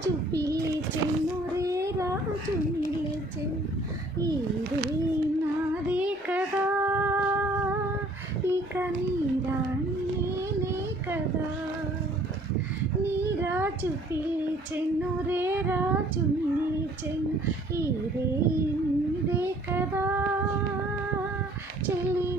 రాజు పిలిచెను రే రాజు నిలిచెను ఈరే నాదే కదా ఇక నీ రాణి నేనే కదా నీ రాజు పిలిచెను రే రాజు నిలిచెను ఈరే నీదే కదా చెలి